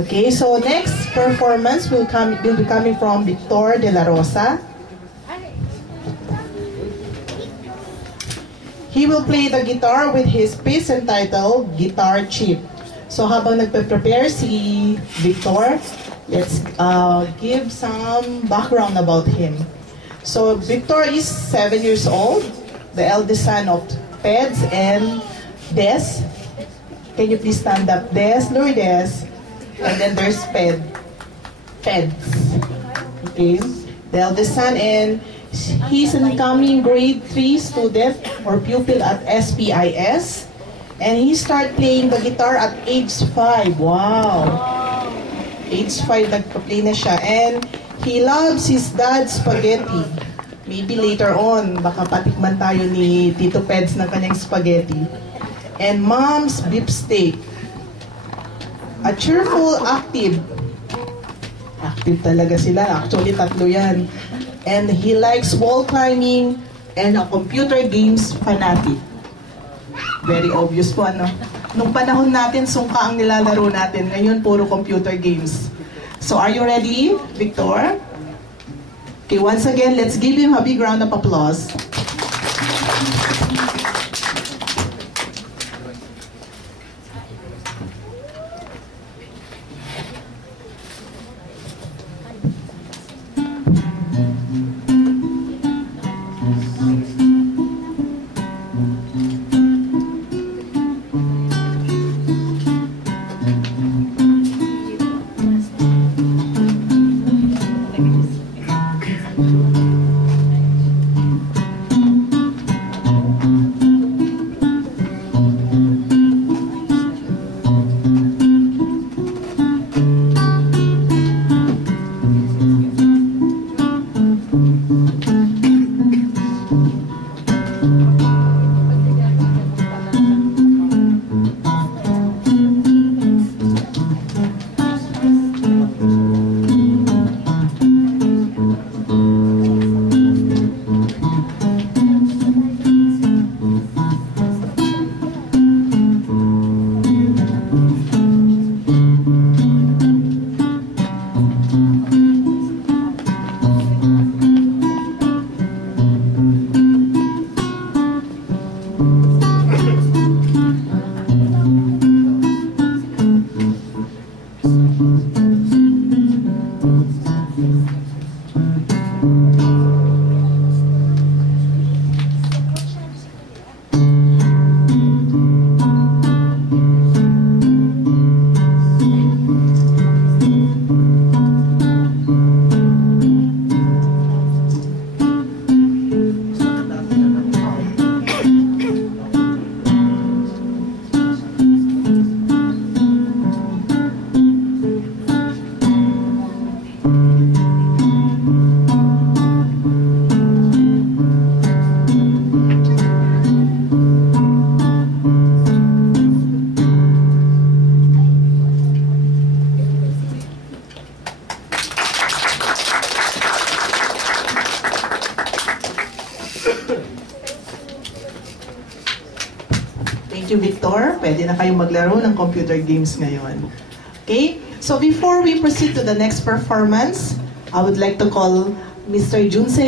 Okay, so next performance will be coming from Victor De La Rosa. He will play the guitar with his piece entitled Guitar Chip. So habang nagpe-prepare si Victor, let's give some background about him. So Victor is 7 years old, the eldest son of Peds and Des. Can you please stand up? Des, Lourdes. And then there's Peds. Okay, the eldest son, and he's an incoming grade 3 student or pupil at SPIS. And he started playing the guitar at age 5. Wow! Age 5, nagpa-play na siya. And he loves his dad's spaghetti. Maybe later on, baka patikman tayo ni Tito Peds ng kanyang spaghetti. And mom's beef steak. A cheerful, active talaga sila. Actually, tatlo yan. And he likes wall climbing and a computer games fanatic. Very obvious po, ano? Nung panahon natin, sungka ang nilalaro natin. Ngayon, puro computer games. So, are you ready, Victor? Okay, once again, let's give him a big round of applause. Thank you, Victor. Pwede na kayong maglaro ng computer games ngayon. Okay? So before we proceed to the next performance, I would like to call Mr. Junse